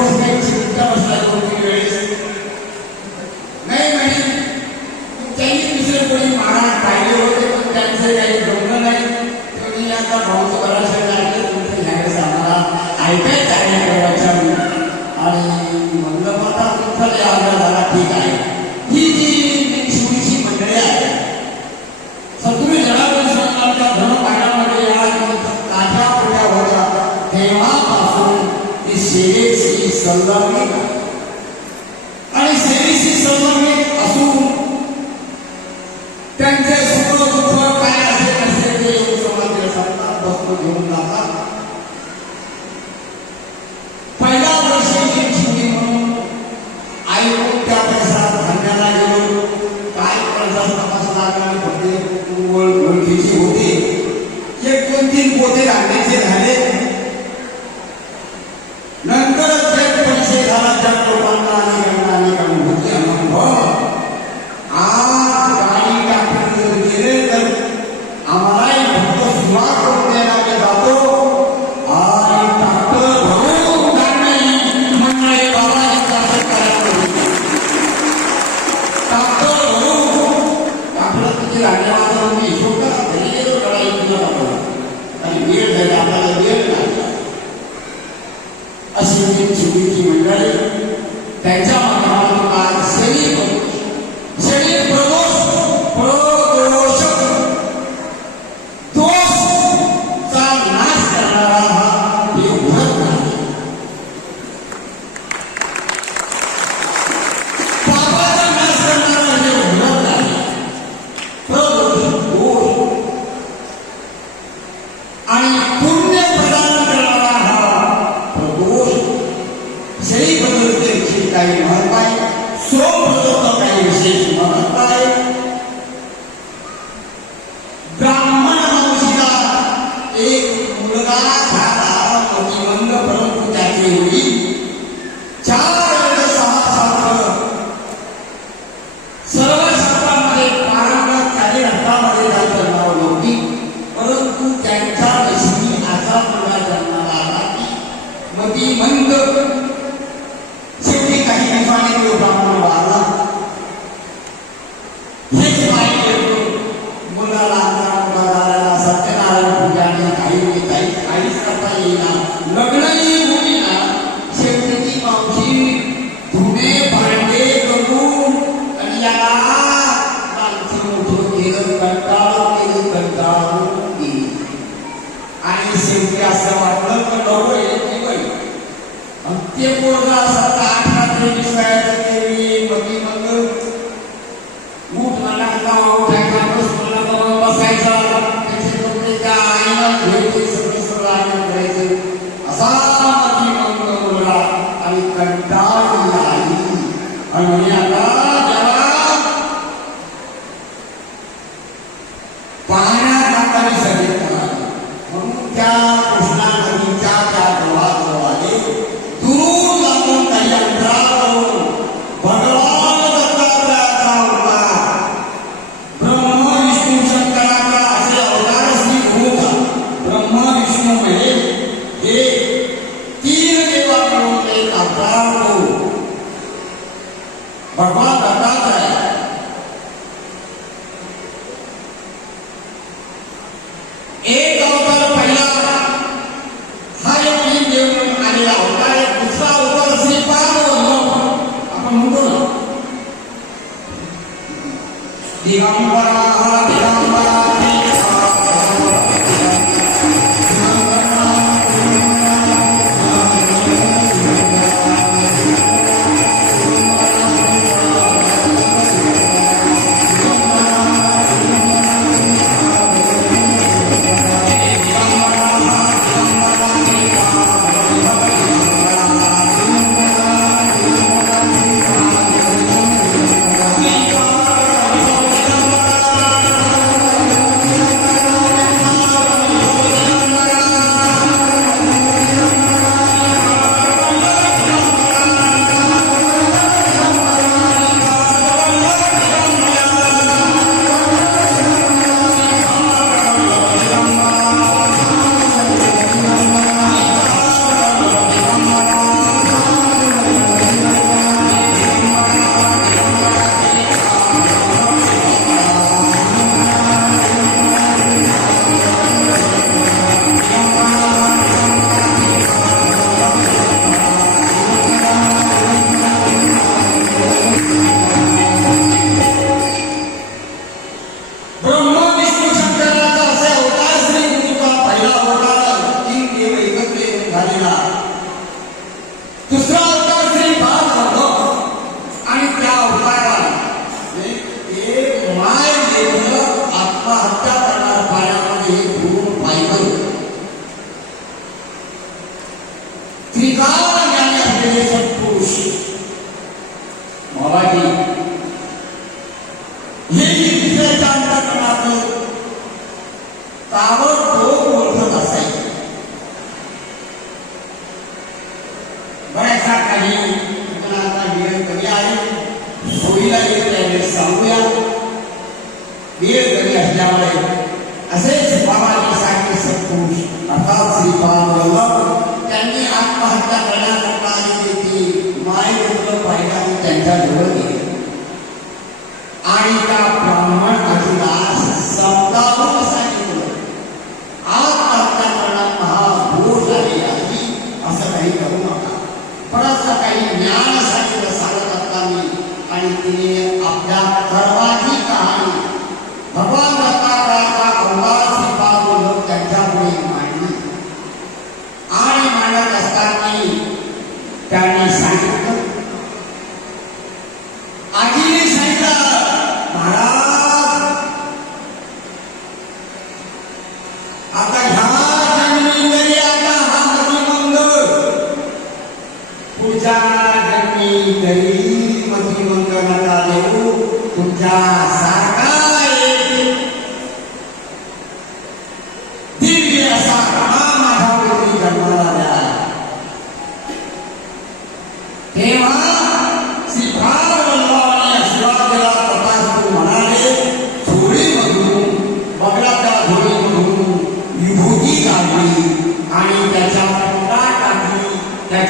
First name to the Palestine the here. काय येऊन त्या पैसा धंद्याला होते. पोते लागले.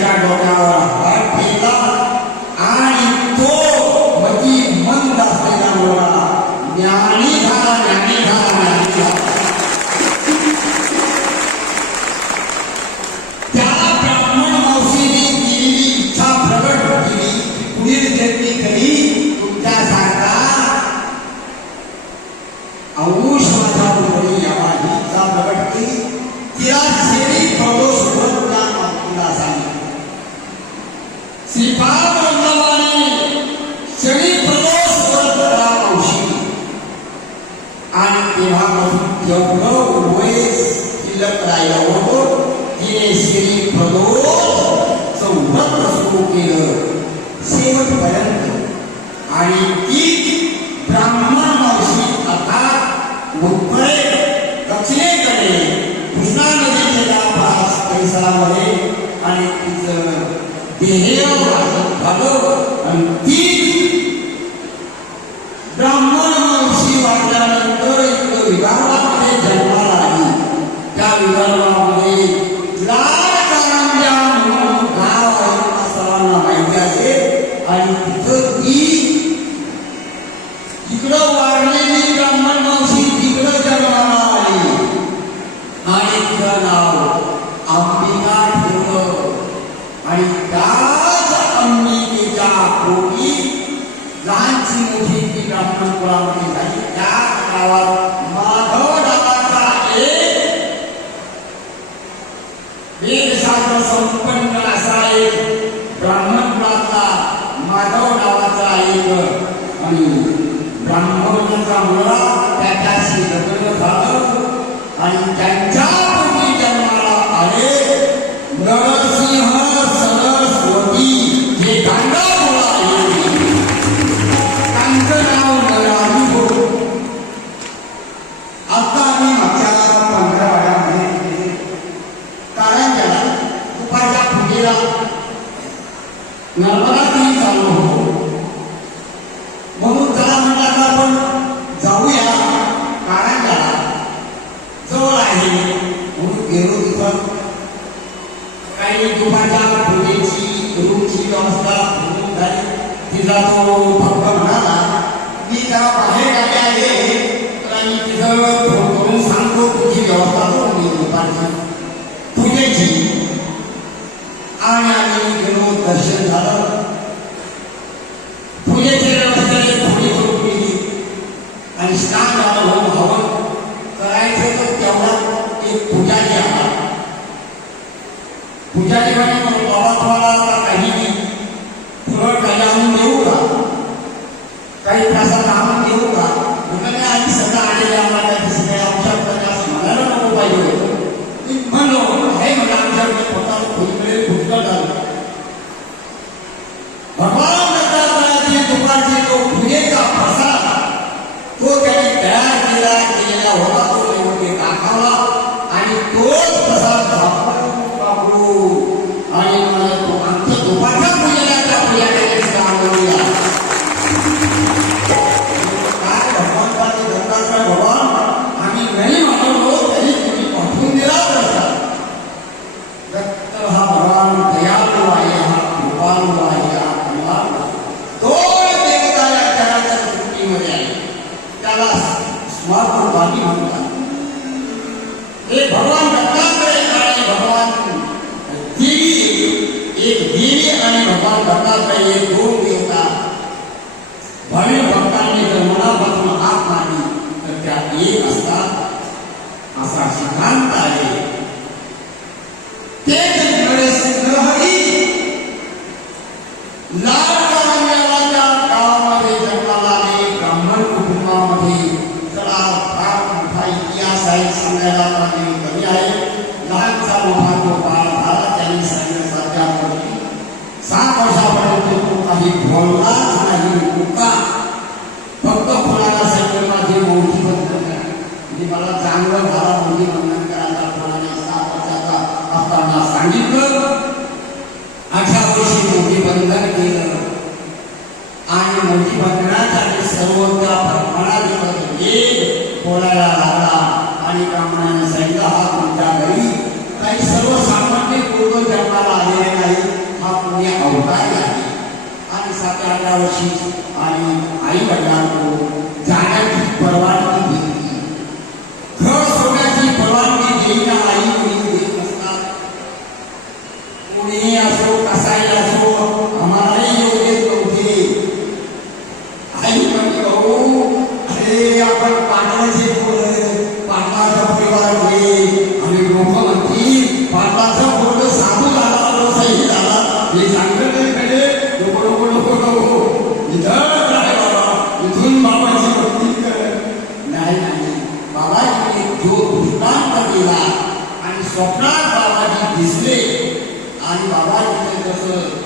Jaga Gokala. Bapila. आणि तीच ब्राह्मणवंशी कथा उत्तरे दक्षिणेकडे कृष्णा नदीच्या पास परिसरामध्ये आणि तिचं देह झालं आणि तीच ब्राह्मण मावशी वाटल्यानंतर एक विभागामध्ये जन्माला आली. त्या विभागामध्ये नागपूरमध्ये त्या गावात माधव नावाचा एक वेदशास्त्र संपन्न असा एक ब्राह्मण कुळातला माधव नावाचा एक आणि ब्राह्मणाचा मुलगा त्याच्याशी लग्न झालं आणि त्यांच्या Amen.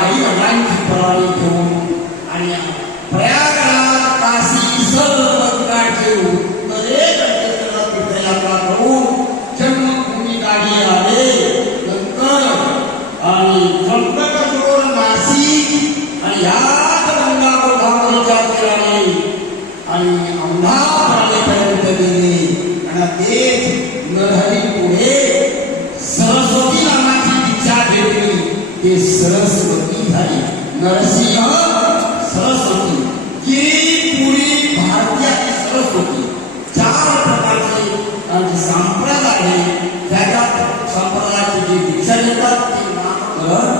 Are you a right Takutlah.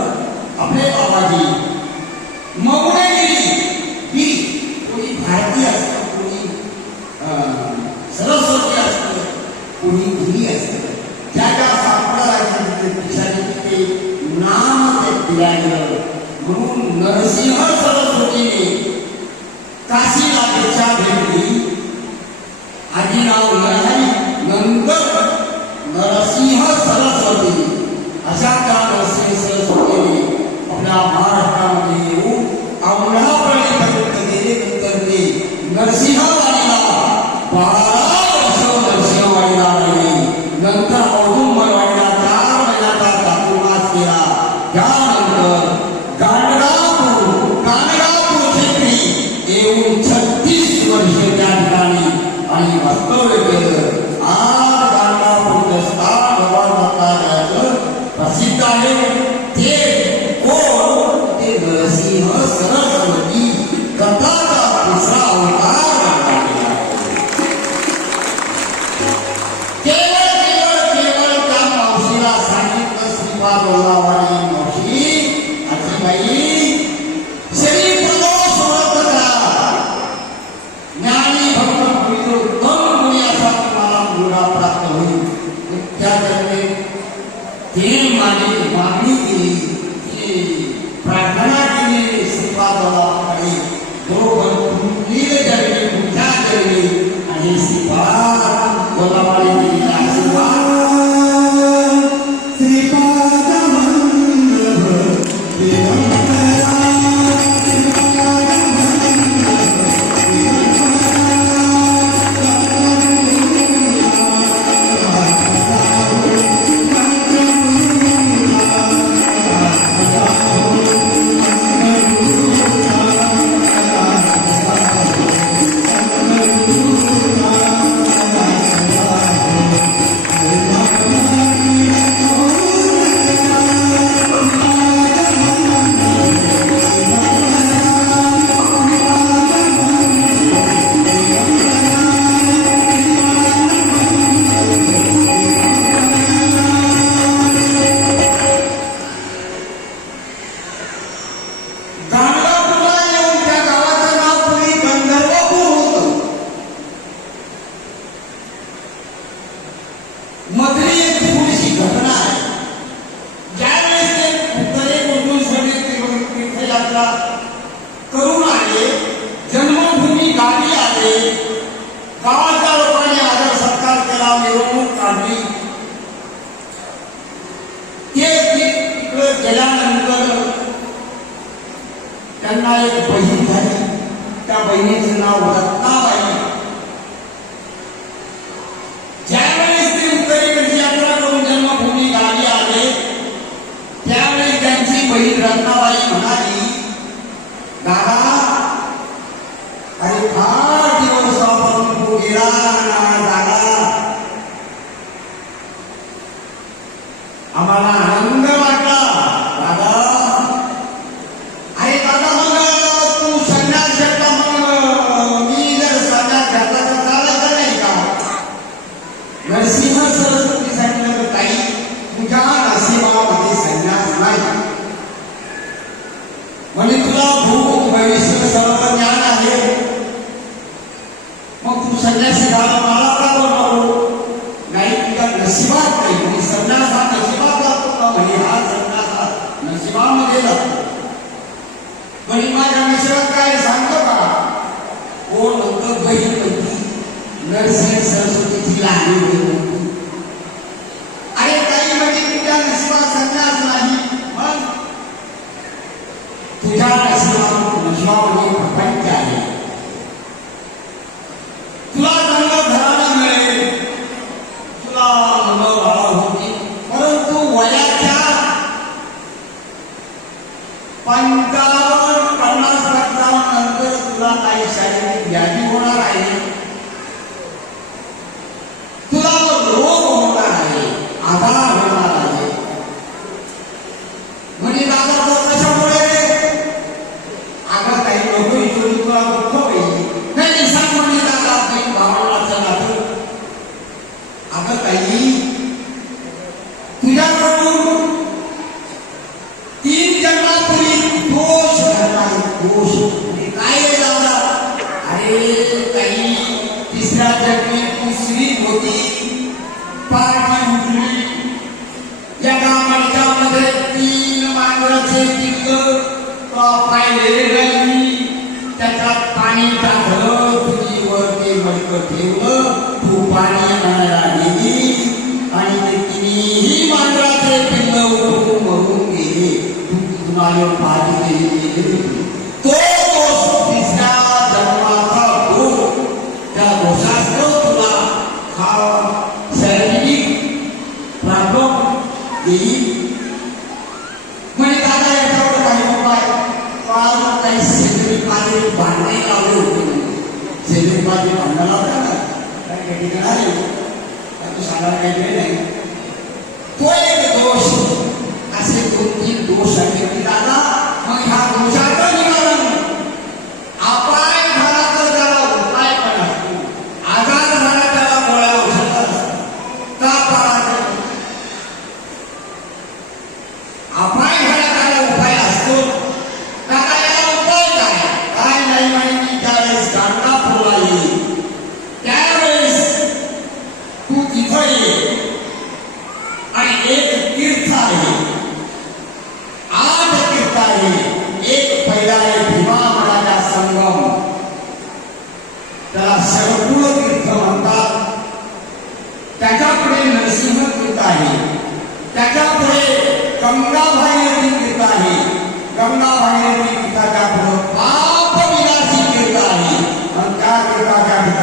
यात्रा करून आले. जन्मभूमी गावी आले. गावाचा तुला भूक वैश्विक सर्व ज्ञान आहे. मग तू संन्यासी झाला मला का बनवलो? नाही तुझ्या नशिबात नाही. म्हणजे संन्यास हा नशिबात लागतो म्हणजे हा संन्यास हा नशिबामध्ये लागतो म्हणजे माझ्या मिश्रात काय सांगतो का? कोण होतं बहीण होती नरसिंह सरस्वतीची लहान আবার E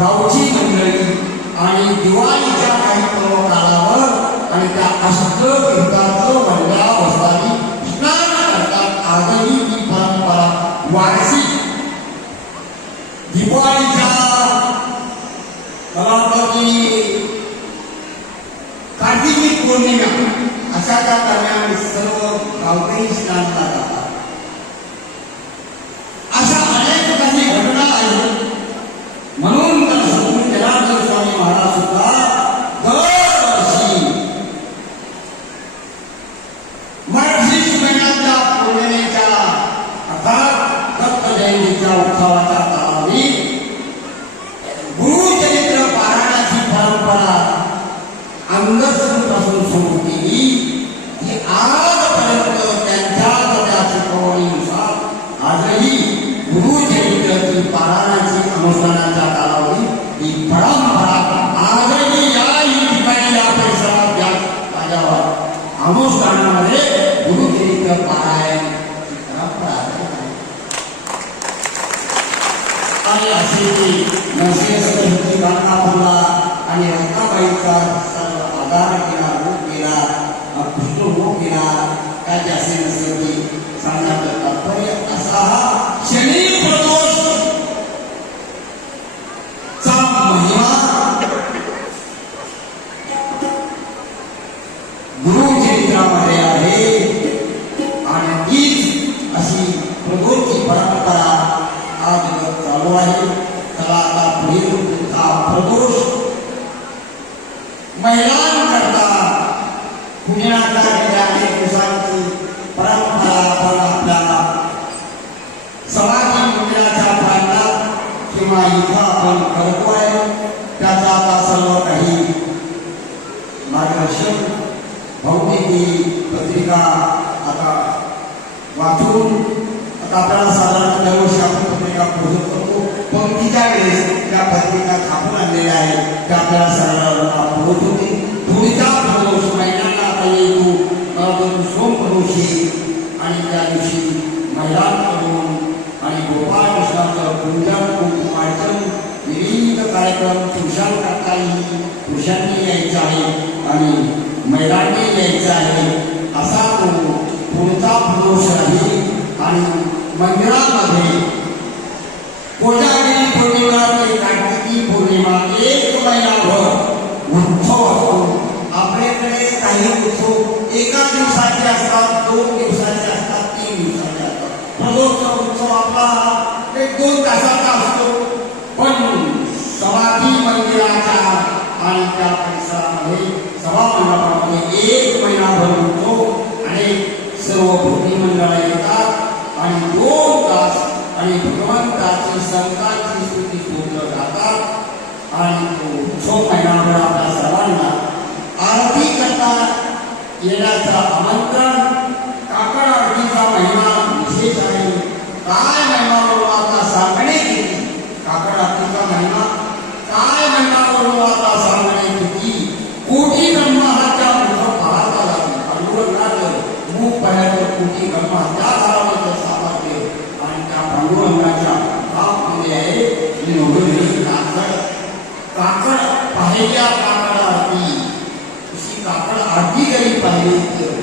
गावची मंडळी आणि दिवाळीच्या काही पर्वकालावर आणि त्या अष्ट दुर्गाचं महिला वस्तानी स्नान करतात आजही ही परंपरा वाढसी दिवाळीच्या मला वाटतं की कार्तिकी पौर्णिमा अशा त्या दरम्यान सर्व गावकरी स्नान పారాయణ అనుసరించిన కాలాన్ని ఈ పరంపర ఆగని యా ठिकाणी या परिसरात या माझ्यावर अनुष्ठानामध्ये गुरुचरित्र पारायण आणि अशी ती आधार केला काही उत्सव एका दिवसाचे असतात दोन दिवसाचे असतात तीन दिवसाचे असतात. प्रदोषचा उत्सव आपला एक दोन तासाचा असतो. पण समाधी मंदिराच्या आणि त्या परिसरामध्ये सभा मंडपामध्ये एक महिनाभर होतो आणि सर्व भूमी मंडळ येतात आणि दोन तास आणि भगवंताची संतांची स्तुती पूर्ण जातात आणि तो उत्सव महिनाभर आपल्या सर्वांना करता येण्याचा आमंत्रण काकड आरतीचा महिमा विशेष आहे. काय महिमा बोलू आता सांगणे किती? काकड आरतीचा महिमा. काय महिमा बोलू आता सांगणे किती? कोटी ब्रह्माच्या मुख पाहता लागली. पांडुरंगाचं मुख पाहिलं कोटी ब्रह्मा त्या काळामध्ये सापडले. आणि त्या पांडुरंगाच्या मुखामध्ये आहे. काकड काकड पाहिल्या काकड आरती अशी काकड आरती जरी पाहिली तर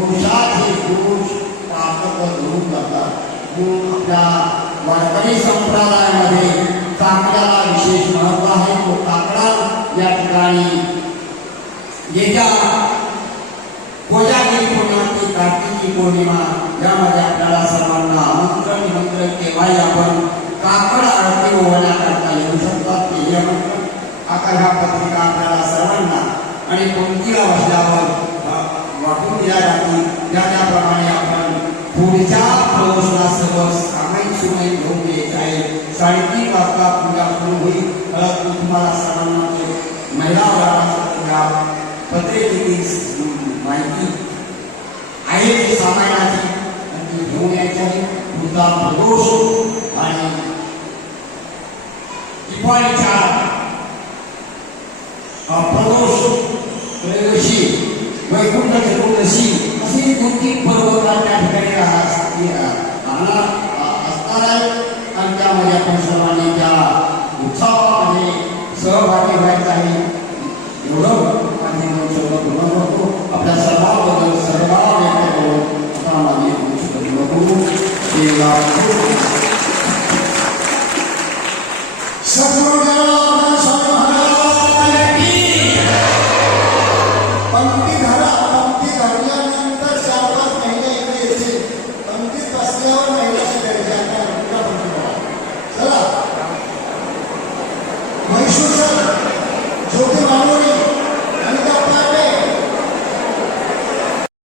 पुरुषाचे पुरुष पाकत धरून जातात म्हणून आपल्या वारकरी संप्रदायामध्ये काकडाला विशेष महत्त्व आहे तो काकडा या ठिकाणी येत्या कोजागिरी पौर्णिमा ते कार्तिकी पौर्णिमा यामध्ये आपल्याला सर्वांना आमंत्रण निमंत्रण केव्हाही आपण काकड आरती ओवण्याकरता येऊ शकतात ते हे आमंत्रण ह्या पत्रिका आपल्याला सर्वांना आणि कोणतीला वाजल्यावर वाटून दिल्या जातील त्या त्याप्रमाणे आपण पुढच्या प्रवचनासह सामायिक सुमाई घेऊन यायचं आहे. साडेतीन वाजता पूजा सुरू होईल. परंतु तुम्हाला सर्वांना ते महिला वर्गाच्या पत्रिकेतील माहिती आहे ती सामायणाची आणि ती घेऊन यायची आहे. पुढचा प्रदोष आणि दिवाळीच्या प्रदोष त्रयोदशी Wai kunna jatuh nasi Masih ikuti perbuatan yang dikali rahas Ia Anak Astal Anca majah pengusaha manja Ucap Masih Sebab hati baik sahih Yuruh Kami mencoba Tuhan waktu Abda sabab Dan sabab Yang kita Tuhan Masih Mencoba Tuhan waktu Ila Sebab Sebab